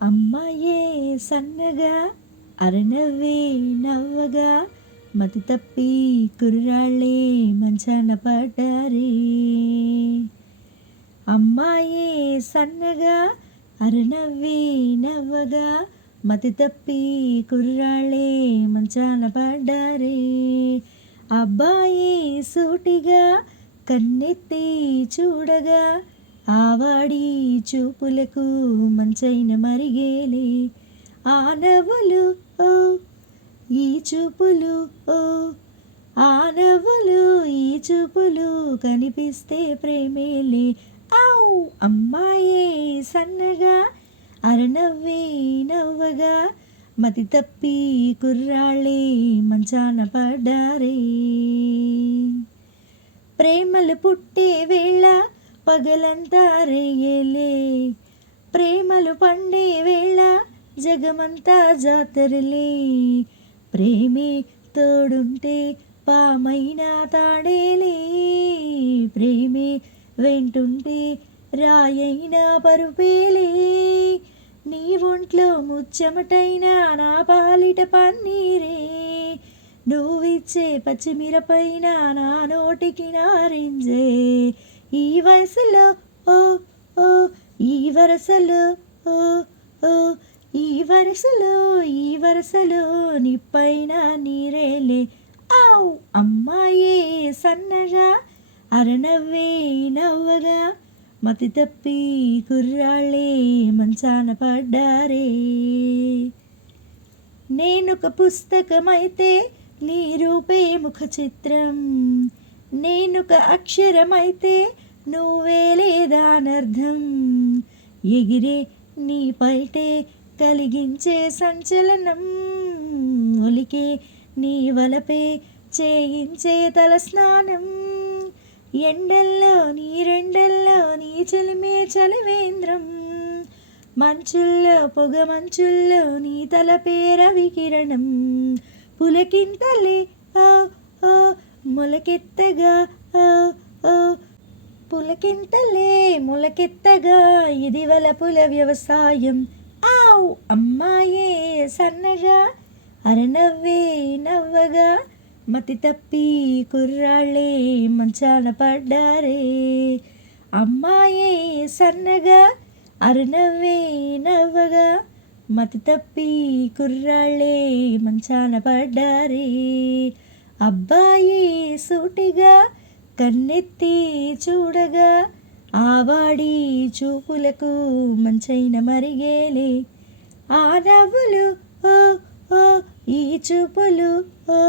అమ్మాయే సన్నగా అరనవ్వే నవ్వగా మతి తప్పి కుర్రాళ్ళే మంచాన పడ్డారే. అమ్మాయే సన్నగా అరనవ్వే నవ్వగా మతి తప్పి కుర్రాళ్ళే మంచాన పడ్డారే. అబ్బాయి సూటిగా కన్నెత్తి చూడగా ఆవాడి చూపులకు మంచైన మరిగేలే. ఆ నవ్వులు ఓ ఈ చూపులు ఓ ఆ నవ్వులు ఈ చూపులు కనిపిస్తే ప్రేమేలే. ఆవు అమ్మాయే సన్నగా అరనవ్వే నవ్వగా మతి తప్పి కుర్రాళ్ళే మంచాన పడ్డారే. ప్రేమలు పుట్టే వేళ పగలంతా రేయలే, ప్రేమలు పండే వేళ జగమంతా జాతరలే. ప్రేమే తోడుంటే పామైనా తాడేలే, ప్రేమే వెంటుంటే రాయైనా పరుపేలే. నీ ఒంట్లో ముచ్చెమటైనా నా పాలిట పన్నీరే, నువ్విచ్చే పచ్చిమిరపైన నా నోటికి నారింజే. ఈ వయసులో ఓ ఓ ఈ వరసలో ఓ ఓ ఈ వరసలో నిప్పైన నీరేలే. ఆవు అమ్మాయే సన్నగా అరనవ్వే నవ్వగా మతి తప్పి కుర్రాళ్ళే మంచాన పడ్డారే. నేనొక పుస్తకమైతే నీ రూపే ముఖ చిత్రం, నేనొక అక్షరమైతే నువ్వే లేదానర్థం. ఎగిరే నీ పైటే కలిగించే సంచలనం, ఒలికే నీ వలపే చేయించే తలస్నానం. ఎండల్లో నీ రెండల్లో నీ చెలిమే చలివేంద్రం, మంచుల్లో పొగ మంచుల్లో నీ తలపే రవికిరణం. పులకింతలే ఓ ఓ మొలకెత్తగా ఓ ఓ పులకింతలే మొలకెత్తగా ఇది వలపుల వ్యవసాయం. ఆవు అమ్మాయే సన్నగా అరనవ్వే నవ్వగా మతి తప్పి కుర్రాళ్ళే మంచాన పడ్డారే. అమ్మాయే సన్నగా అరనవ్వే నవ్వగా మతి తప్పి కుర్రాళ్ళే మంచాన పడ్డారే. అబ్బాయి సూటిగా కన్నెత్తి చూడగా ఆవాడి చూపులకు మంచైన మరిగేలే. ఆ నవ్వులు ఓ ఓ ఈ చూపులు ఓ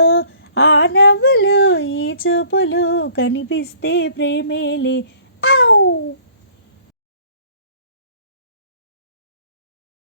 ఓ ఆ నవ్వులు ఈ చూపులు కనిపిస్తే ప్రేమేలే. ఆవు